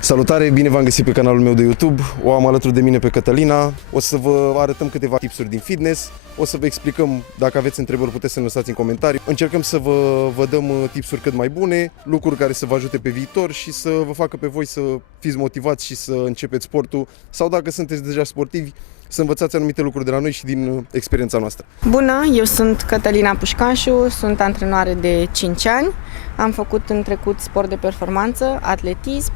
Salutare, bine v-am găsit pe canalul meu de YouTube. O am alături de mine pe Cătălina. O să vă arătăm câteva tipsuri din fitness. O să vă explicăm, dacă aveți întrebări puteți să ne lăsați în comentarii. Încercăm să vă dăm tipsuri cât mai bune, lucruri care să vă ajute pe viitor și să vă facă pe voi să fiți motivați și să începeți sportul, sau dacă sunteți deja sportivi, să învățați anumite lucruri de la noi și din experiența noastră. Bună, eu sunt Cătălina Pușcașu, sunt antrenoare de 5 ani. Am făcut în trecut sport de performanță, atletism.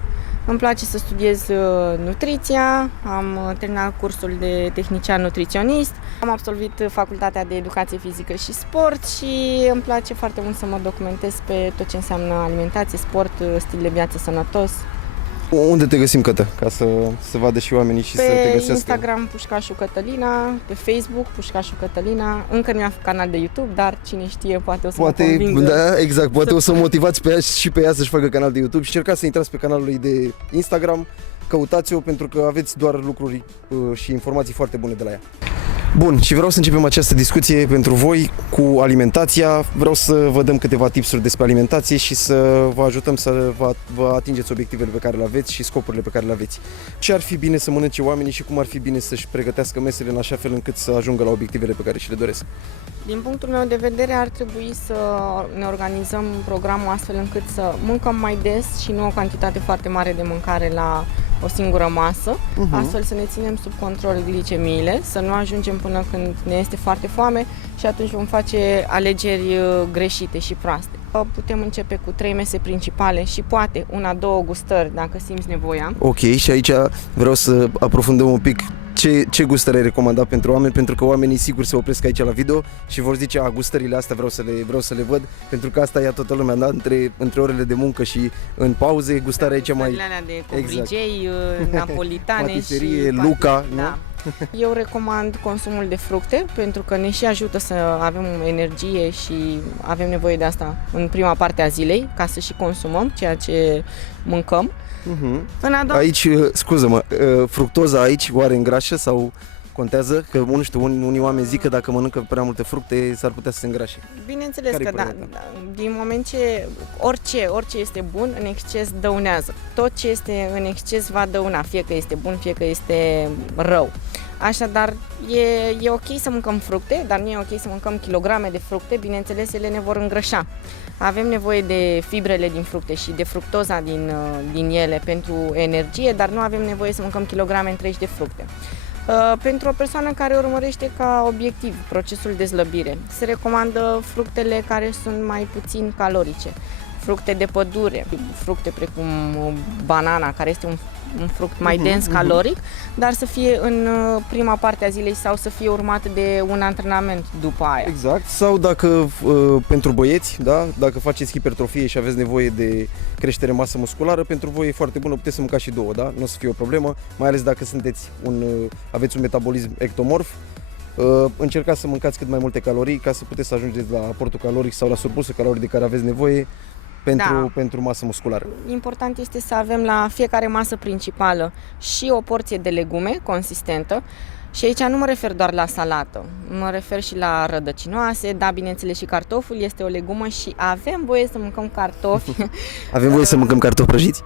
Îmi place să studiez nutriția, am terminat cursul de tehnician nutriționist, am absolvit facultatea de educație fizică și sport și îmi place foarte mult să mă documentez pe tot ce înseamnă alimentație, sport, stil de viață sănătos. Unde te găsim, Cătă? Ca să vadă și oamenii și să te găsească. Pe Instagram Pușcașu Cătălina, pe Facebook Pușcașu Cătălina. Încă nu am canal de YouTube, dar cine știe, poate o să mă convingă. Da, exact, poate o să motivați pe ea și pe ea să-și facă canal de YouTube și încercați să intrați pe canalul ei de Instagram, căutați-o pentru că aveți doar lucruri și informații foarte bune de la ea. Bun, și vreau să începem această discuție pentru voi cu alimentația. Vreau să vă dăm câteva tipsuri despre alimentație și să vă ajutăm să vă atingeți obiectivele pe care le aveți și scopurile pe care le aveți. Ce ar fi bine să mănânce oamenii și cum ar fi bine să-și pregătească mesele în așa fel încât să ajungă la obiectivele pe care și le doresc? Din punctul meu de vedere, ar trebui să ne organizăm programul astfel încât să mâncăm mai des și nu o cantitate foarte mare de mâncare la o singură masă, astfel să ne ținem sub control glicemiile, să nu ajungem până când ne este foarte foame și atunci vom face alegeri greșite și proaste. Putem începe cu 3 mese principale și poate 1-2 gustări dacă simți nevoia. Ok, și aici vreau să aprofundăm un pic ce gustări ai recomandat pentru oameni, pentru că oamenii sigur se opresc aici la video și vor zice, gustările astea vreau să le văd, pentru că asta ia toată lumea, da? Între orele de muncă și în pauze, gustarea aici mai... Alea de covrigei, napolitane patiserie, și Luca, nu? Da. Eu recomand consumul de fructe pentru că ne și ajută să avem energie și avem nevoie de asta în prima parte a zilei, ca să și consumăm ceea ce mâncăm. Aici, scuză-mă, fructoza aici oare îngrașă sau contează? Că nu știu, unii oameni zic că dacă mănâncă prea multe fructe s-ar putea să se îngrașe. Bineînțeles că da. Din moment ce orice este bun, în exces dăunează. Tot ce este în exces va dăuna, fie că este bun, fie că este rău. Așadar, e ok să mâncăm fructe, dar nu e ok să mâncăm kilograme de fructe, bineînțeles ele ne vor îngrășa. Avem nevoie de fibrele din fructe și de fructoza din ele pentru energie, dar nu avem nevoie să mâncăm kilograme întregi de fructe. Pentru o persoană care urmărește ca obiectiv procesul de slăbire, se recomandă fructele care sunt mai puțin calorice, fructe de pădure, fructe precum banana, care este un fruct mai dens caloric, dar să fie în prima parte a zilei sau să fie urmat de un antrenament după aia. Exact, sau dacă pentru băieți, da? Dacă faceți hipertrofie și aveți nevoie de creștere masă musculară, pentru voi e foarte bună, puteți să mâncați și 2, da? Nu o să fie o problemă, mai ales dacă aveți un metabolism ectomorf. Încercați să mâncați cât mai multe calorii ca să puteți să ajungeți la aportul caloric sau la surplusul caloric de care aveți nevoie pentru masă musculară. Important este să avem la fiecare masă principală și o porție de legume consistentă. Și aici nu mă refer doar la salată, mă refer și la rădăcinoase, da, bineînțeles și cartoful este o legumă și avem voie să mâncăm cartofi. Avem voie să mâncăm cartofi prăjiți?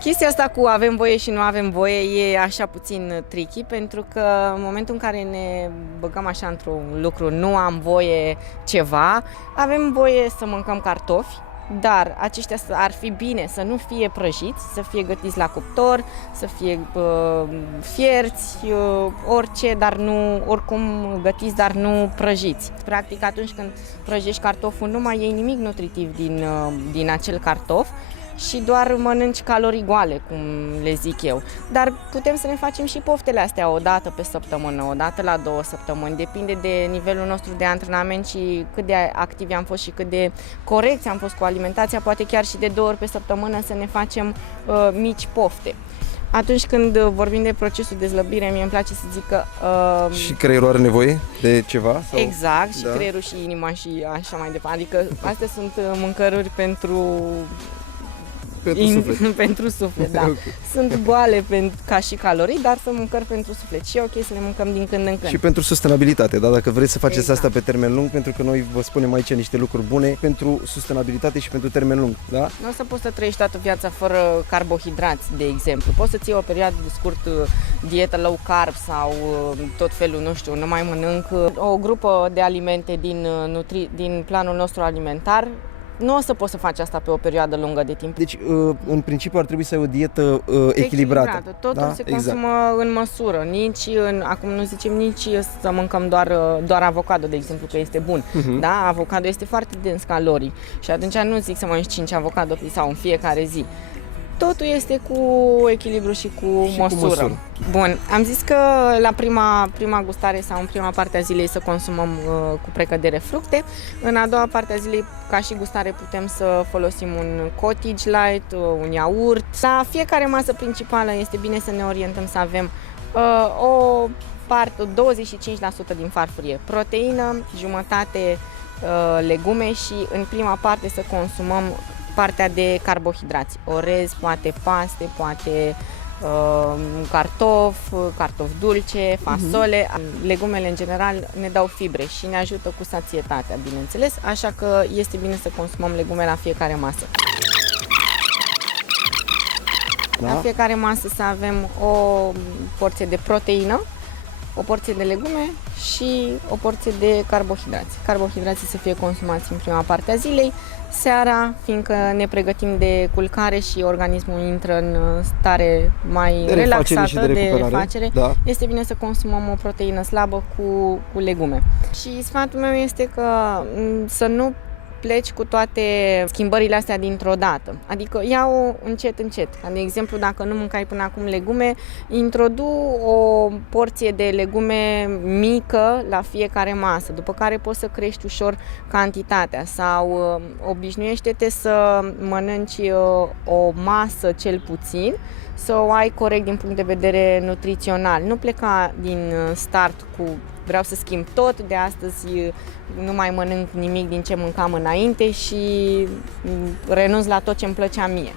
Chestia asta cu avem voie și nu avem voie e așa puțin tricky, pentru că în momentul în care ne băgăm așa într-un lucru, nu am voie ceva, avem voie să mâncăm cartofi, dar aceștia ar fi bine să nu fie prăjiți, să fie gătiți la cuptor, să fie fierți, orice, dar nu, oricum gătiți, dar nu prăjiți. Practic atunci când prăjești cartoful nu mai iei nimic nutritiv din acel cartof și doar mănânci calorii goale, cum le zic eu. Dar putem să ne facem și poftele astea o dată pe săptămână, o dată la 2 săptămâni. Depinde de nivelul nostru de antrenament și cât de activi am fost și cât de corecți am fost cu alimentația. Poate chiar și de 2 ori pe săptămână să ne facem mici pofte. Atunci când vorbim de procesul de slăbire, mie îmi place să zic că... Și creierul are nevoie de ceva? Sau? Exact, și creierul și inima și așa mai departe. Adică astea sunt mâncăruri pentru Pentru suflet. Pentru suflet, da. Ok. Sunt goale ca și calorii, dar sunt mâncări pentru suflet și e ok să le mâncăm din când în când. Și pentru sustenabilitate, da? Dacă vreți să faceți Exact. asta pe termen lung, pentru că noi vă spunem aici niște lucruri bune pentru sustenabilitate și pentru termen lung, da? Nu o să poți să trăiești toată viața fără carbohidrați, de exemplu. Poți să ții o perioadă de scurt dietă low carb sau tot felul, nu știu, nu mai mănânc o grupă de alimente din planul nostru alimentar. Nu o să poți să faci asta pe o perioadă lungă de timp. Deci, în principiu, ar trebui să ai o dietă echilibrată. Totul da? se consumă în măsură. Acum nu zicem nici să mâncăm doar avocado, de exemplu, că este bun. Da? Avocado este foarte dens calorii și atunci nu zic să mănânci 5 avocado sau în fiecare zi. Totul este cu echilibru și cu măsură. Bun, am zis că la prima gustare sau în prima parte a zilei să consumăm cu precădere fructe. În a doua parte a zilei, ca și gustare, putem să folosim un cottage light, un iaurt. La fiecare masă principală este bine să ne orientăm să avem o parte, 25% din farfurie proteină, jumătate legume și în prima parte să consumăm partea de carbohidrați, orez, poate paste, poate cartofi dulce, fasole. Legumele în general ne dau fibre și ne ajută cu sațietatea, bineînțeles, așa că este bine să consumăm legume la fiecare masă. Da? La fiecare masă să avem o porție de proteină, o porție de legume și o porție de carbohidrați. Carbohidrații să fie consumați în prima parte a zilei, seara, fiindcă ne pregătim de culcare și organismul intră în stare mai relaxată de refacere, da. Este bine să consumăm o proteină slabă cu legume. Și sfatul meu este că să nu pleci cu toate schimbările astea dintr-o dată. Adică ia-o încet, încet. De exemplu, dacă nu mâncai până acum legume, introdu o porție de legume mică la fiecare masă, după care poți să crești ușor cantitatea sau obișnuiește-te să mănânci o masă cel puțin, să o ai corect din punct de vedere nutrițional. Nu pleca din start cu vreau să schimb tot, de astăzi nu mai mănânc nimic din ce mâncam înainte și renunț la tot ce îmi plăcea mie.